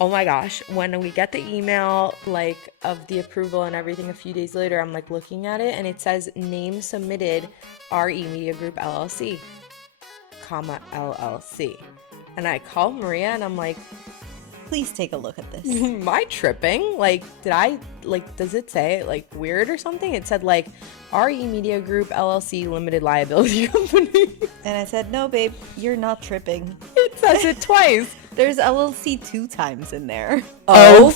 Oh my gosh, when we get the email like of the approval and everything a few days later, I'm like looking at it and it says name submitted RE Media Group LLC, comma LLC. And I call Maria and I'm like, Please take a look at this. am I tripping? Like, does it say like weird or something? It said like RE Media Group LLC Limited Liability Company. And I said, no, babe, you're not tripping. It says it twice. There's LLC 2 times in there. Oh,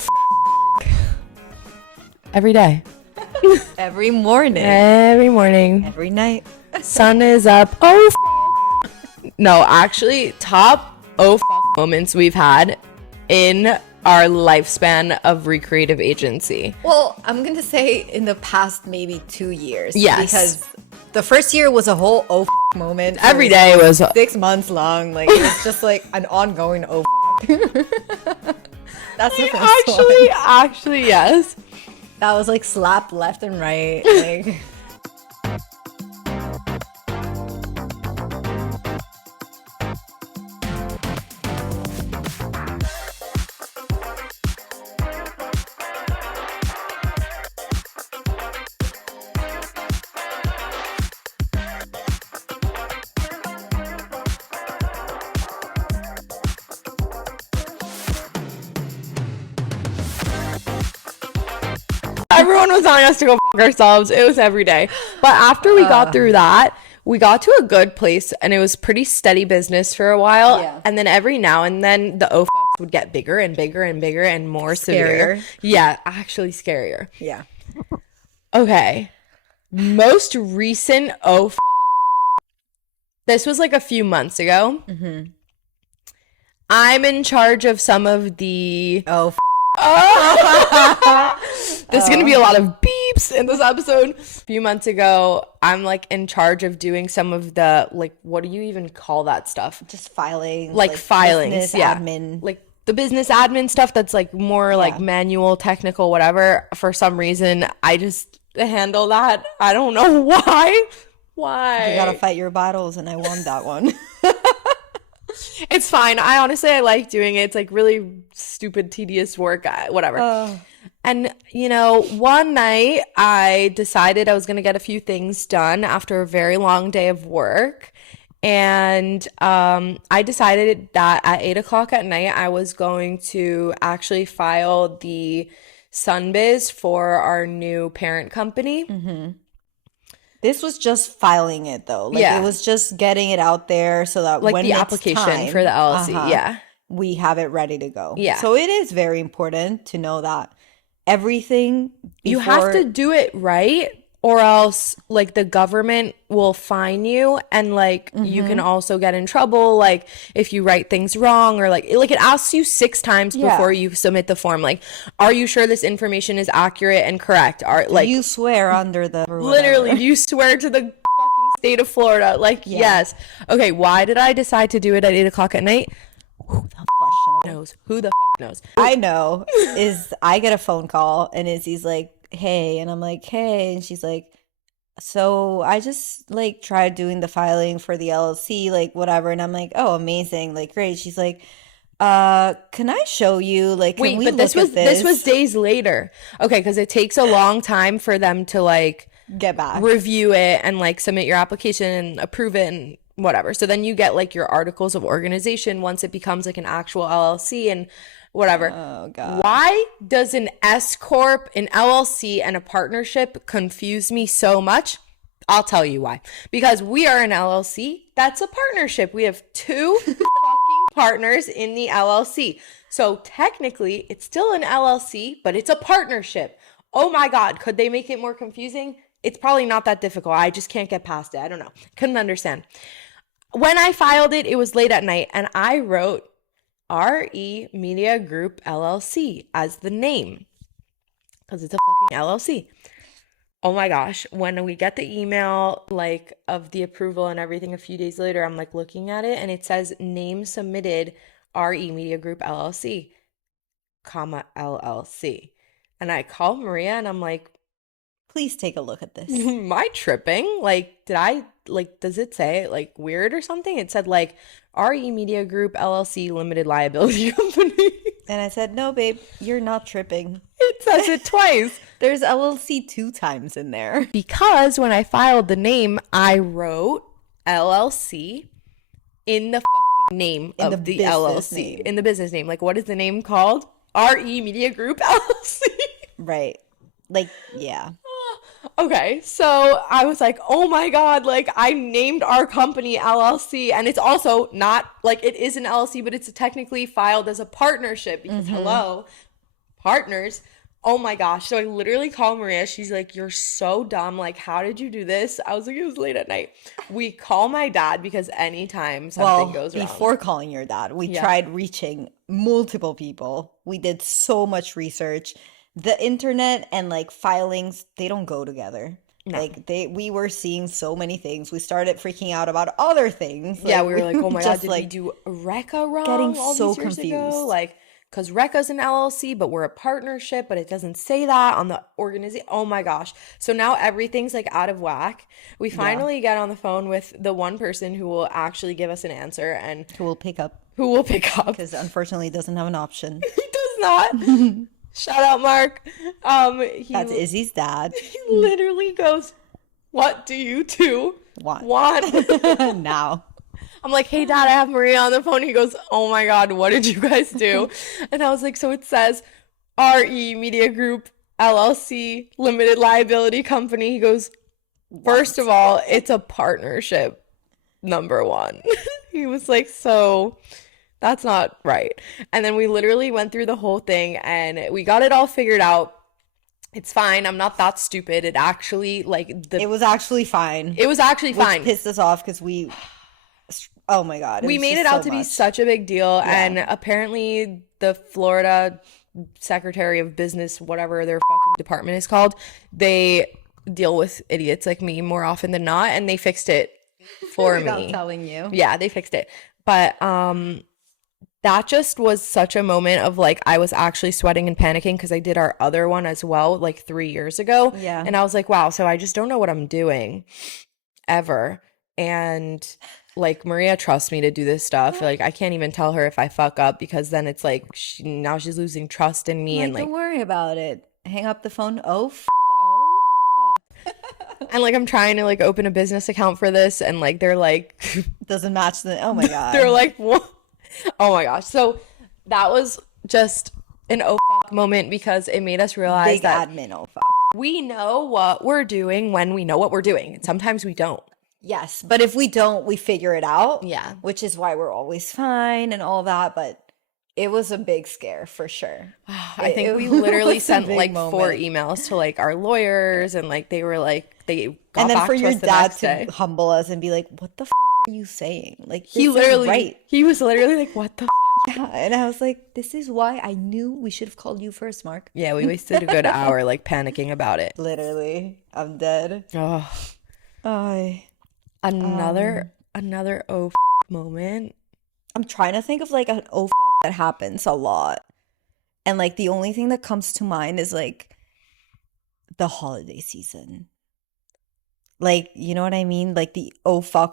every day. Every morning. Every morning. Every night. Sun is up. Oh, no, actually, top moments we've had in our lifespan of Recreative Agency. Well, I'm going to say in the past maybe 2 years. Yes. Because the first year was a whole moment. Every day was 6 months long. Like, it was just like an ongoing That's the first one. Actually, yes. That was like slap left and right. Like... Everyone was telling us to go fuck ourselves. It was every day. But after we got through that, we got to a good place and it was pretty steady business for a while. Yeah. And then every now and then the would get bigger and bigger and bigger and more severe. Scarier. Yeah, actually scarier. Yeah. Okay. Most recent this was like a few months ago. Mm-hmm. I'm in charge of some of the there's gonna be a lot of beeps in this episode. A few months ago, I'm like in charge of doing some of the like, what do you even call that stuff? Just filing. Like filings, business yeah. admin. Like the business admin stuff that's like more like manual, technical, whatever. For some reason, I just handle that. I don't know why. Why? You gotta fight your battles, and I won that one. It's fine. I like doing it. It's like really stupid, tedious work, whatever. And, you know, one night I decided I was going to get a few things done after a very long day of work. And I decided that at 8 o'clock at night, I was going to actually file the Sunbiz for our new parent company. Mm-hmm. This was just filing it though. Like Yeah. it was just getting it out there so that Like when the it's application time, for the LLC. Yeah. we have it ready to go. Yeah. So it is very important to know that everything You have to do it right, or else like the government will fine you, and like you can also get in trouble like if you write things wrong, or like it asks you 6 times before you submit the form, like, are you sure this information is accurate and correct? Are like you swear under the literally do you swear to the fucking state of Florida? Like yes. Okay, why did I decide to do it at 8 o'clock at night? Who the fuck knows? Who the fuck knows? I know is I get a phone call and Izzy's like, hey, and I'm like, hey, and she's like, so I just like tried doing the filing for the LLC, like whatever, and I'm like, oh, amazing, like great. She's like, can I show you? Like, can Wait, we but look at this was days later. Okay, because it takes a long time for them to like get back, review it and like submit your application and approve it and whatever. So then you get like your articles of organization once it becomes like an actual LLC and whatever. Oh god. Why does an S corp, an LLC, and a partnership confuse me so much? I'll tell you why. Because we are an LLC, that's a partnership. We have 2 fucking partners in the LLC. So technically, it's still an LLC, but it's a partnership. Oh my God, could they make it more confusing? It's probably not that difficult. I just can't get past it. I don't know. Couldn't understand. When I filed it, it was late at night, and I wrote RE Media Group LLC as the name because it's a fucking LLC. Oh my gosh, when we get the email like of the approval and everything a few days later, I'm like looking at it and it says name submitted RE Media Group LLC, comma LLC. And I call Maria and I'm like, please take a look at this. am I tripping? Like, does it say like weird or something? It said like RE Media Group LLC Limited Liability Company. And I said, no, babe, you're not tripping. It says it twice. There's LLC 2 times in there. Because when I filed the name, I wrote LLC in the fucking name In the of the business LLC. name. In the business name. Like, what is the name called? RE Media Group LLC. Right. Like, yeah. Okay, so I was like, oh my God, like I named our company LLC, and it's also not like it is an LLC, but it's technically filed as a partnership because hello, partners. Oh my gosh. So I literally called Maria. She's like, you're so dumb. Like, how did you do this? I was like, it was late at night. We call my dad because anytime something goes wrong. Before calling your dad, we tried reaching multiple people. We did so much research. The internet and like filings, they don't go together. No. Like we were seeing so many things. We started freaking out about other things. Yeah, Like, we were like, oh my God, just did we do Recca wrong getting all so these years ago? confused. Like, because Recca's an LLC, but we're a partnership, but it doesn't say that on the organization. Oh my gosh. So now everything's like out of whack. We finally get on the phone with the one person who will actually give us an answer and who will pick up who will pick up. because unfortunately he doesn't have an option. He does not. Shout out, Mark. That's Izzy's dad. He literally goes, what do you two want? Now. I'm like, hey, Dad, I have Maria on the phone. He goes, oh my God, what did you guys do? And I was like, so it says RE Media Group LLC Limited Liability Company. He goes, first of all, it's a partnership, number one. He was like, so that's not right. And then we literally went through the whole thing and we got it all figured out. It's fine. I'm not that stupid. It actually, like, it was actually fine. It was actually fine. Which pissed us off because oh my God. We made it out to be such a big deal. Yeah. And apparently the Florida Secretary of Business, whatever their fucking department is called, they deal with idiots like me more often than not. And they fixed it for me. Without telling you. Yeah, they fixed it. But that just was such a moment of like, I was actually sweating and panicking because I did our other one as well, like 3 years ago. Yeah. And I was like, wow, so I just don't know what I'm doing ever. And like, Maria trusts me to do this stuff. Like, I can't even tell her if I fuck up because then it's like, now she's losing trust in me. And like, don't worry about it. Hang up the phone. And like, I'm trying to like open a business account for this. And like, they're like, doesn't match oh my God. They're like, what? Oh my gosh. So that was just an fuck moment because it made us realize big that admin fuck. We know what we're doing when we know what we're doing. And sometimes we don't. Yes, but if we don't, we figure it out. Yeah. Which is why we're always fine and all that. But it was a big scare for sure. I think we literally sent like 4 emails to like our lawyers and like they were like, they got and then back for to your us the dad next to day. humble us and be like, what the are you saying? Like, he literally, right. He was literally like, what the Yeah, and I was like, this is why I knew we should have called you first, Mark. Yeah, we wasted a good hour like panicking about it. Literally, I'm dead. Oh. Another moment. I'm trying to think of like an that happens a lot. And like the only thing that comes to mind is like the holiday season. Like, you know what I mean? Like the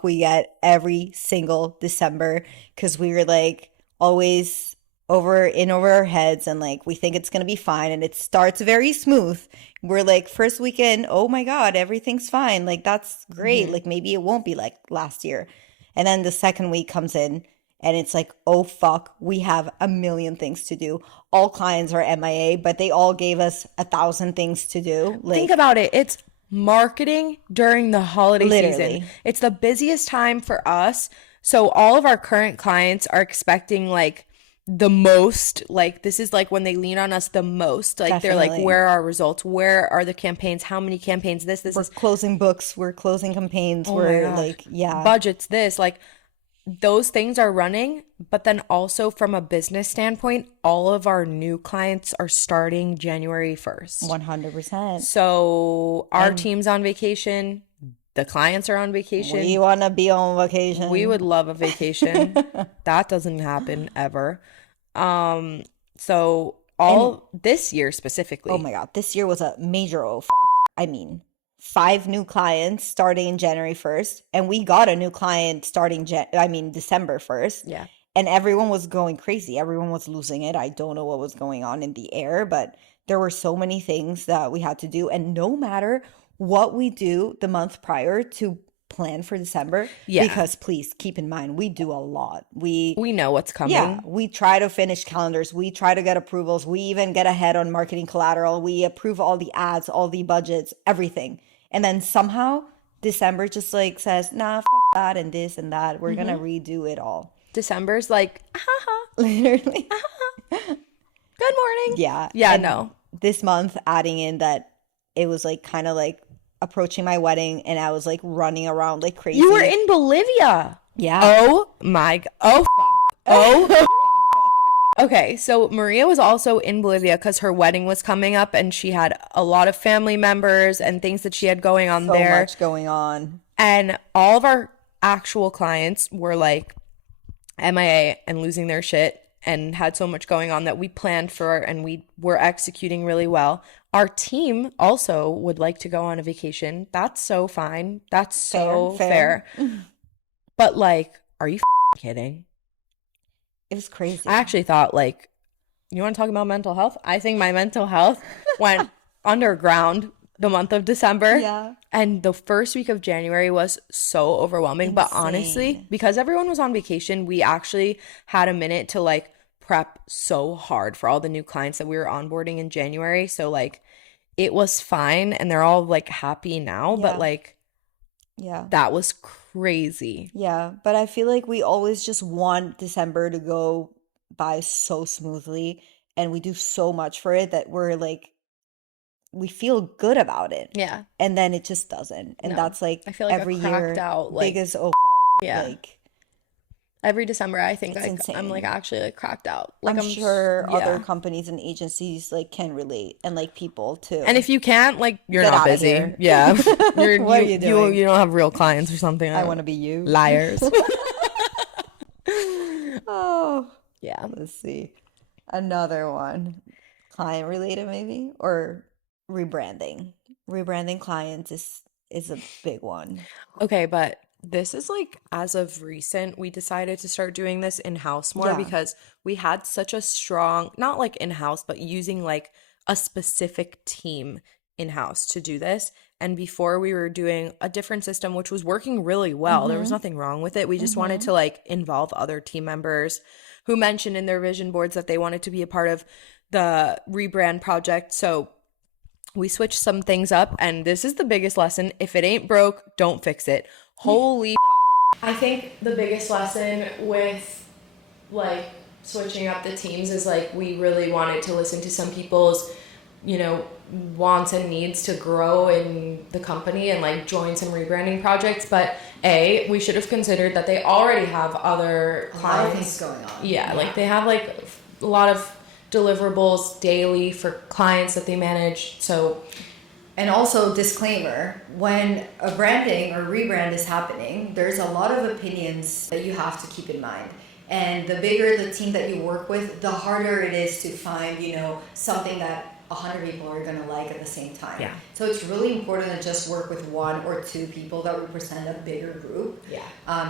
we get every single December because we were like always over our heads and like we think it's gonna be fine and it starts very smooth. We're like first weekend, oh my God, everything's fine. Like that's great. Mm-hmm. Like maybe it won't be like last year. And then the second week comes in and it's like, oh fuck, we have a million things to do. All clients are MIA, but they all gave us 1,000 things to do. Like, think about it. It's marketing during the holiday season. It's the busiest time for us. So all of our current clients are expecting like the most, like this is like when they lean on us the most. Like Definitely. They're like, where are our results? Where are the campaigns? How many campaigns? We're closing books. We're closing campaigns. We're like, yeah. Budgets, this, like those things are running. But then also from a business standpoint, all of our new clients are starting January 1st. 100%. So our team's on vacation. The clients are on vacation. We want to be on vacation. We would love a vacation. That doesn't happen ever. So this year specifically. Oh my God. This year was a major I mean, 5 new clients starting January 1st. And we got a new client starting December 1st. Yeah. and everyone was going crazy. Everyone was losing it. I don't know what was going on in the air, but there were so many things that we had to do. And no matter what we do the month prior to plan for December, Yeah. because please keep in mind, we do a lot. We know what's Yeah, coming. we try to finish calendars. We try to get approvals. We even get ahead on marketing collateral. We approve all the ads, all the budgets, everything. And then somehow December just like says, nah, that and this and that. We're gonna redo it all. December's like, haha, Literally. good morning. Yeah. Yeah, And no. this month, adding in that it was like kind of like approaching my wedding and I was like running around like crazy. You were in Bolivia. Yeah. Oh my, oh. Okay, so Maria was also in Bolivia because her wedding was coming up and she had a lot of family members and things that she had going on So there. much going on. And all of our actual clients were like MIA and losing their shit and had so much going on that we planned for and we were executing really well. Our team also would like to go on a vacation. That's so fine. That's so fair. But like, are you kidding? It was crazy. I actually thought like, you want to talk about mental health? I think my mental health went underground the month of December. Yeah. And the first week of January was so overwhelming. But honestly, Insane. because everyone was on vacation, we actually had a minute to like prep so hard for all the new clients that we were onboarding in January. So like it was fine and they're all like happy now, but Yeah. like Yeah. that was crazy. Yeah. But I feel like we always just want December to go by so smoothly and we do so much for it that we're like, we feel good about it. Yeah. And then it just doesn't. And No. that's like I feel like every a year, cracked out like biggest yeah. like Every December I think it's like insane. I'm like actually like cracked out. Like I'm sure other yeah. companies and agencies like can relate and like people too. And if you can't, like you're Get not outta busy. here. Yeah. What are you doing? You don't have real clients or something. I want to be you. Liars. Oh, Yeah. let's see. Another one. Client related maybe or rebranding. Rebranding clients is a big one. Okay, but this is like as of recent, we decided to start doing this in-house more Yeah. because we had such a strong, not like in-house, but using like a specific team in-house to do this. And before we were doing a different system, which was working really well. There was nothing wrong with it. We just wanted to like involve other team members who mentioned in their vision boards that they wanted to be a part of the rebrand project. So we switched some things up, and this is the biggest lesson. If it ain't broke, don't fix it. Holy I think the biggest lesson with like switching up the teams is like we really wanted to listen to some people's, you know, wants and needs to grow in the company and like join some rebranding projects. But we should have considered that they already have other clients going on. Yeah, like they have like a lot of deliverables daily for clients that they manage. So And also, disclaimer, when a branding or rebrand is happening, there's a lot of opinions that you have to keep in mind. And the bigger the team that you work with, the harder it is to find, you know, something that 100 people are going to like at the same time. Yeah. So it's really important to just work with one or two people that represent a bigger group. Yeah.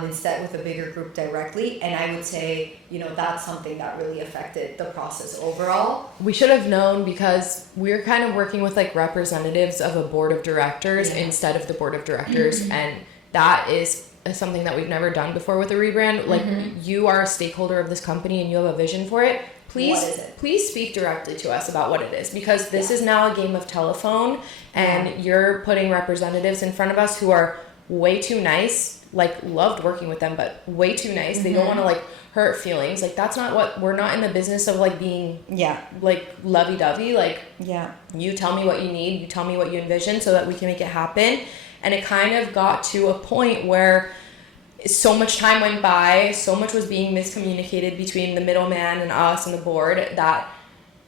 Instead with a bigger group directly. And I would say, you know, that's something that really affected the process overall. we should have known because we're kind of working with like representatives of a board of directors instead of the board of directors. And that is something that we've never done before with a rebrand. Like you are a stakeholder of this company and you have a vision for it. Please speak directly to us about what it is, because this is now a game of telephone and you're putting representatives in front of us who are way too nice, like loved working with them, but way too nice. They don't want to like hurt feelings. Like that's not what, we're not in the business of like being like lovey-dovey. Like you tell me what you need, you tell me what you envision so that we can make it happen. And it kind of got to a point where so much time went by, so much was being miscommunicated between the middleman and us and the board that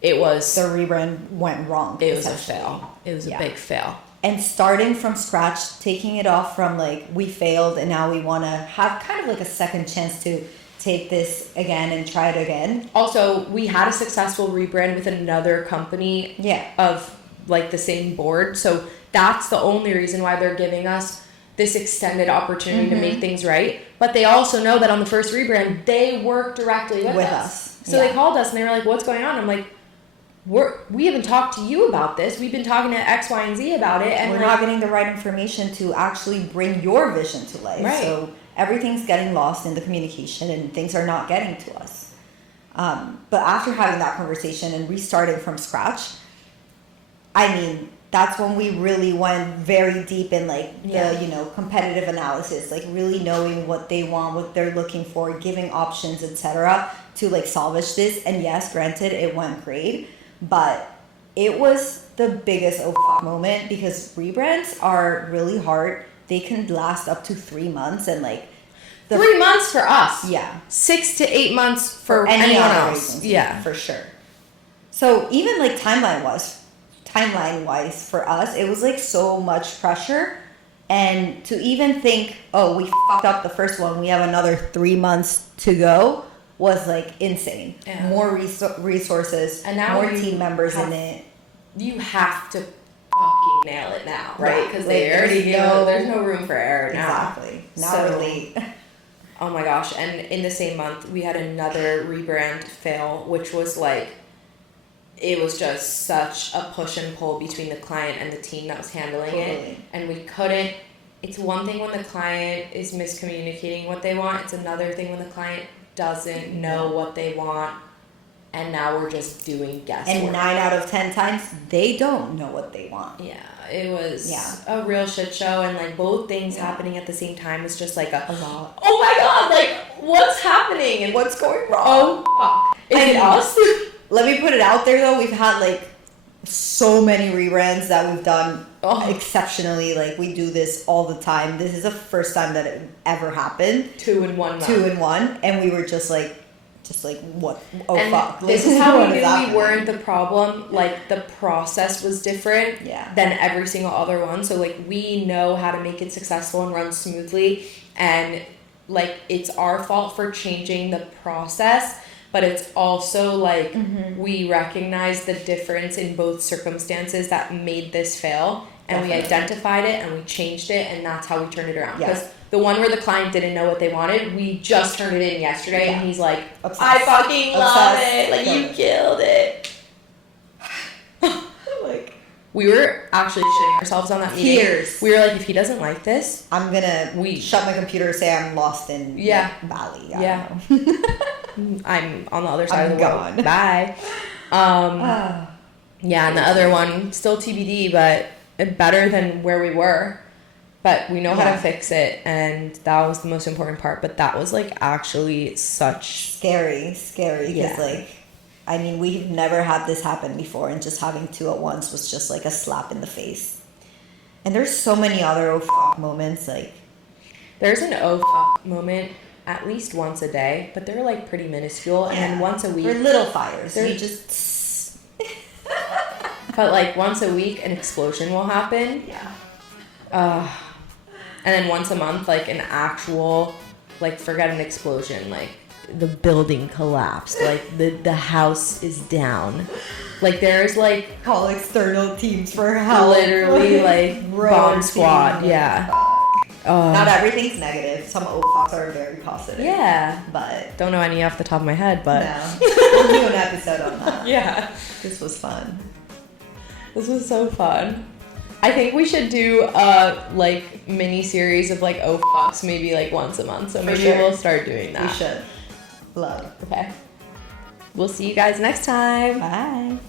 it was The rebrand went wrong. it was a fail. It was a big fail. And starting from scratch, taking it off from like we failed and now we want to have kind of like a second chance to take this again and try it again. Also, we had a successful rebrand with another company of like the same board. So that's the only reason why they're giving us this extended opportunity to make things right. But they also know that on the first rebrand, they work directly with us. So they called us and they were like, what's going on? I'm like, we haven't talked to you about this. We've been talking to X, Y, and Z about it. And we're not getting the right information to actually bring your vision to life. Right. So everything's getting lost in the communication and things are not getting to us. But after having that conversation and restarting from scratch, I mean, that's when we really went very deep in like the, competitive analysis, like really knowing what they want, what they're looking for, giving options, etc. to like salvage this. And yes, granted, it went great, but it was the biggest moment because rebrands are really hard. They can last up to 3 months and like 3 months for us. Yeah. 6 to 8 months for any anyone other else. agency, Yeah. for sure. So even like timeline wise for us, it was like so much pressure. And to even think, oh, we fucked up the first one, we have another 3 months to go, was like insane. Yeah. More resources, and now more team members in it. You have to fucking nail it now, right? Because they already know there's no room for error now. Exactly. Now we're late. Oh my gosh. And in the same month, we had another rebrand fail, which was like, it was just such a push and pull between the client and the team that was handling it. And we couldn't. It's one thing when the client is miscommunicating what they want. It's another thing when the client doesn't know what they want. And now we're just doing guesswork. And 9 out of 10 times, they don't know what they want. Yeah, it was a real shit show. And like both things happening at the same time is just like a lot. Oh my God, like what's happening and what's going wrong? Oh, fuck. Is it us? Let me put it out there though, we've had like so many rebrands that we've done exceptionally. Like we do this all the time. This is the first time that it ever happened. 2 in 1 month. 2 in 1. And we were just like what? Oh, and fuck. This is how we knew we weren't the problem. Like the process was different than every single other one. So like we know how to make it successful and run smoothly. And like it's our fault for changing the process. But it's also like we recognize the difference in both circumstances that made this fail. And we identified it and we changed it. And that's how we turned it around. Because the one where the client didn't know what they wanted, we just turned it in yesterday. And he's like, obsessed. I fucking love it. Like, you killed it. Like, we were actually shitting ourselves on that meeting. Tears. We were like, if he doesn't like this, I'm going to shut my computer and say I'm lost in Bali. I don't know. I'm on the other side of the world. Bye. Yeah, and the other one, still TBD, but better than where we were. But we know how to fix it, and that was the most important part. But that was, like, actually such... Scary. Because, like, I mean, we've never had this happen before, and just having 2 at once was just, like, a slap in the face. And there's so many other oh fuck moments, like... There's an oh fuck moment at least once a day, but they're, like, pretty minuscule. And then once a week... They're little fires. You just... But, like, once a week, an explosion will happen. Yeah. And then once a month, like, an actual, like, forget an explosion, like, the building collapsed, like, the house is down. Like, there's, like... Call external teams for help. Literally, like, bomb squad, Not everything's negative. Some OFAs are very positive. Yeah. But... Don't know any off the top of my head, but... No. We'll do an episode on that. Yeah. This was fun. This was so fun. I think we should do a, like, mini series of, like, oh fucks maybe, like, once a month. So maybe we'll start doing that. We should. Love. Okay. We'll see you guys next time. Bye.